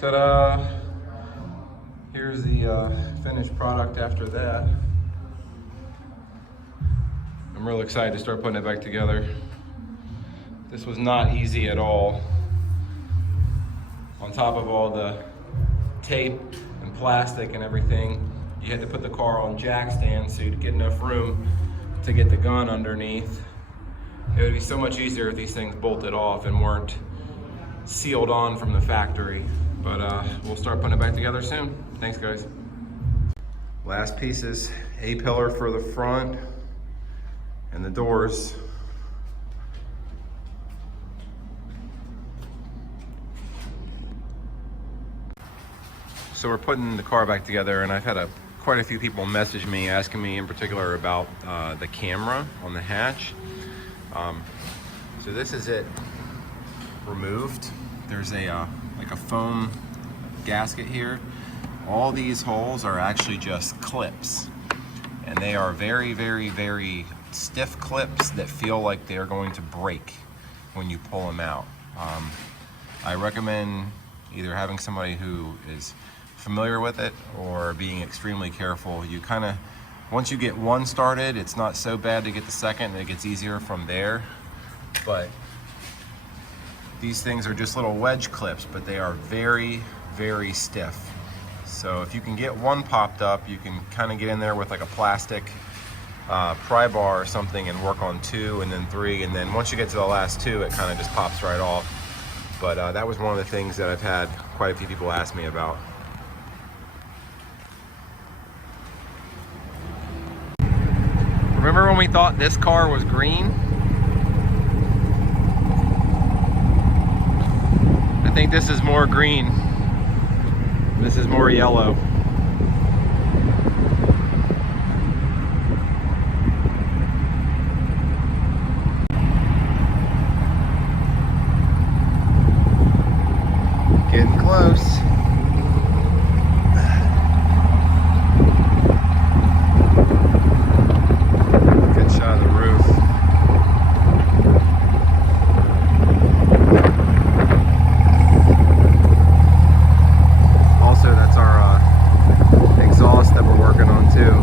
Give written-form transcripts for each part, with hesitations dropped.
Ta-da! Here's the finished product after that. I'm really excited to start putting it back together. This was not easy at all. On top of all the tape and plastic and everything, you had to put the car on jack stands so you'd get enough room to get the gun underneath. It would be so much easier if these things bolted off and weren't sealed on from the factory. But we'll start putting it back together soon. Thanks, guys. Last pieces, A-pillar for the front and the doors. So we're putting the car back together, and I've had quite a few people message me asking me in particular about the camera on the hatch. So this is it removed. There's like a foam gasket here. All these holes are actually just clips, and they are very, very, very stiff clips that feel like they're going to break when you pull them out. I recommend either having somebody who is familiar with it or being extremely careful. You kind of, once you get one started, it's not so bad to get the second, and it gets easier from there. But these things are just little wedge clips, but they are very, very stiff. So if you can get one popped up, you can kind of get in there with like a plastic pry bar or something and work on 2 and then 3, and then once you get to the last 2, it kind of just pops right off. But that was one of the things that I've had quite a few people ask me about. Remember when we thought this car was green? I think this is more green. This is more yellow. Getting close. Good shot of the roof. Also, that's our exhaust that we're working on too.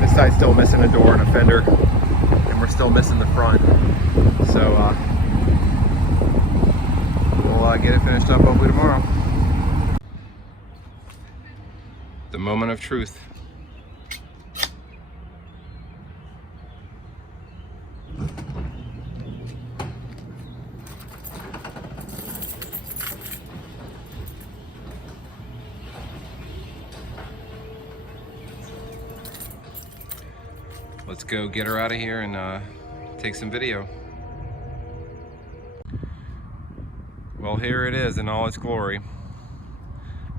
This side's still missing a door and a fender, and we're still missing the front. So we'll get it finished up hopefully tomorrow. The moment of truth. Let's go get her out of here and take some video. Well, here it is in all its glory.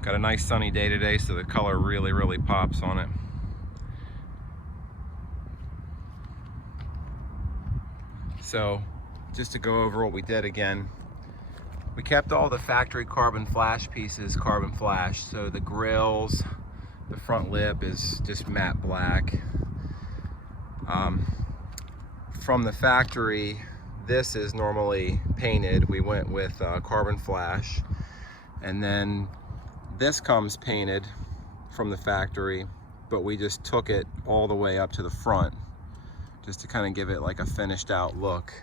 Got a nice sunny day today, so the color really, really pops on it. So, just to go over what we did again, we kept all the factory carbon flash pieces carbon flashed. So the grills, the front lip is just matte black. From the factory, this is normally painted. We went with carbon flash, and then this comes painted from the factory, but we just took it all the way up to the front just to kind of give it like a finished out look.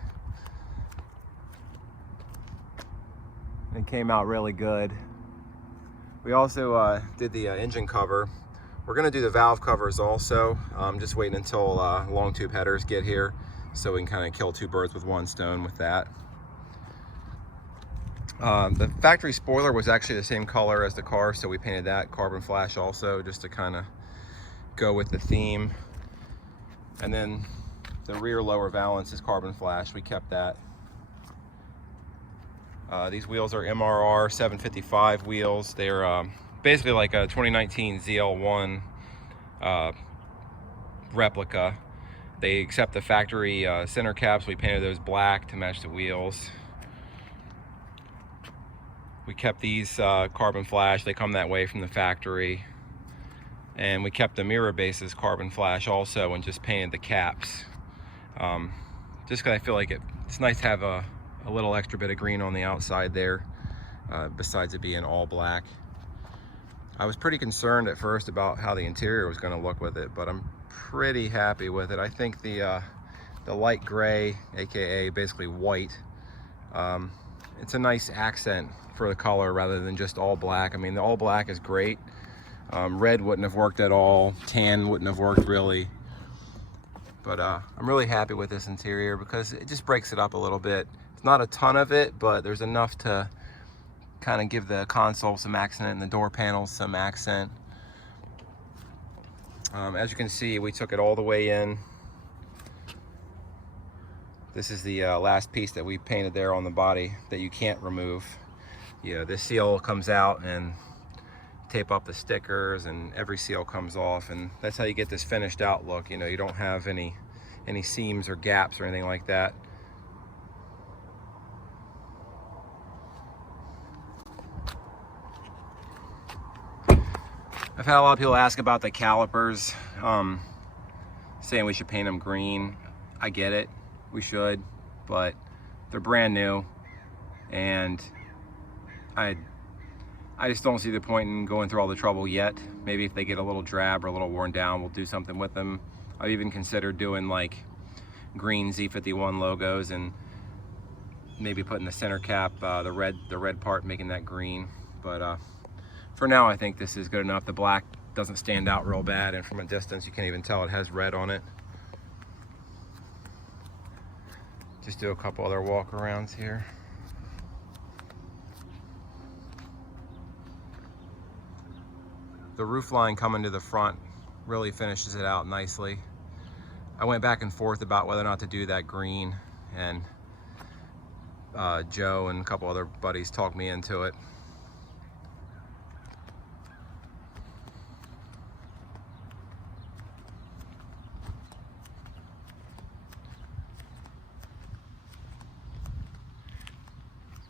It came out really good. We also did the engine cover. We're gonna do the valve covers also. Just waiting until long tube headers get here so we can kind of kill 2 birds with 1 stone with that. The factory spoiler was actually the same color as the car, so we painted that carbon flash also, just to kind of go with the theme. And then the rear lower valance is carbon flash. We kept that. These wheels are MRR 755 wheels. They're basically like a 2019 ZL1 replica. They accept the factory center caps. We painted those black to match the wheels. We kept these carbon flash. They come that way from the factory. And we kept the mirror bases carbon flash also, and just painted the caps. Just because I feel like it's nice to have a a little extra bit of green on the outside there, besides it being all black. I was pretty concerned at first about how the interior was going to look with it, but I'm pretty happy with it. I think the light gray, aka basically white, it's a nice accent for the color rather than just all black. I mean, the all black is great. Red wouldn't have worked at all. Tan wouldn't have worked really. But I'm really happy with this interior because it just breaks it up a little bit. It's not a ton of it, but there's enough to kind of give the console some accent and the door panels some accent. As you can see, we took it all the way in. This is the last piece that we painted there on the body that you can't remove. This seal comes out and tape up the stickers, and every seal comes off, and that's how you get this finished out look. You don't have any seams or gaps or anything like that. I've had a lot of people ask about the calipers, saying we should paint them green. I get it, we should, but they're brand new, and I just don't see the point in going through all the trouble yet. Maybe if they get a little drab or a little worn down, we'll do something with them. I've even considered doing like green Z51 logos and maybe putting the center cap, the red part, making that green. But for now, I think this is good enough. The black doesn't stand out real bad, and from a distance, you can't even tell it has red on it. Just do a couple other walk-arounds here. The roof line coming to the front really finishes it out nicely. I went back and forth about whether or not to do that green, and Joe and a couple other buddies talked me into it.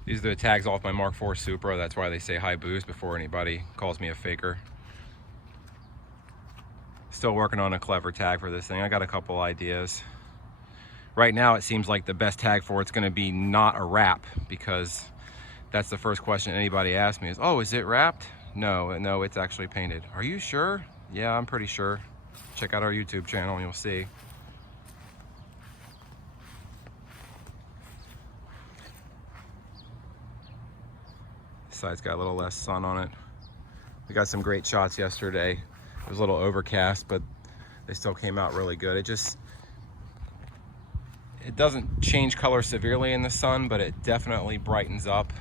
These are the tags off my Mark IV Supra. That's why they say high boost before anybody calls me a faker. Still working on a clever tag for this thing. I got a couple ideas. Right now it seems like the best tag for it's going to be not a wrap, because that's the first question anybody asks me is, oh, is it wrapped? No, it's actually painted. Are you sure? Yeah, I'm pretty sure. Check out our YouTube channel and you'll see. This side's got a little less sun on it. We got some great shots yesterday. It was a little overcast, but they still came out really good. It doesn't change color severely in the sun, but it definitely brightens up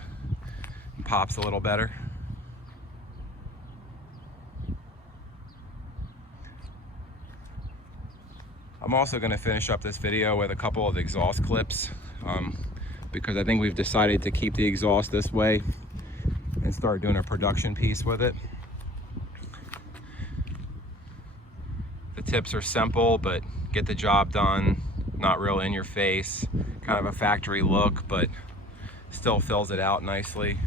and pops a little better. I'm also going to finish up this video with a couple of exhaust clips, because I think we've decided to keep the exhaust this way and start doing a production piece with it. The tips are simple, but get the job done. Not real in your face, kind of a factory look, but still fills it out nicely.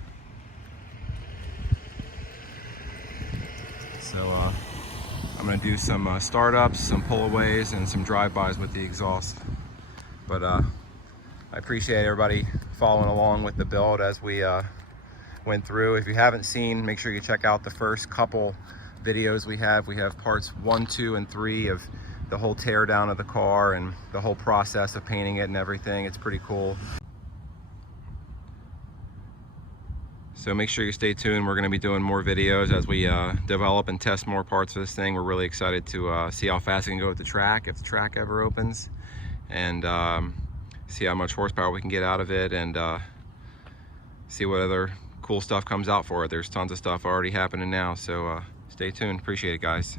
So I'm gonna do some startups, some pullaways, and some drive-bys with the exhaust. But I appreciate everybody following along with the build as we went through. If you haven't seen, make sure you check out the first couple videos we have. We have parts 1, 2, and 3 of the whole tear down of the car and the whole process of painting it and everything. It's pretty cool. So make sure you stay tuned. We're going to be doing more videos as we develop and test more parts of this thing. We're really excited to see how fast it can go at the track, if the track ever opens, and see how much horsepower we can get out of it, and see what other cool stuff comes out for it. There's tons of stuff already happening now, so stay tuned. Appreciate it, guys.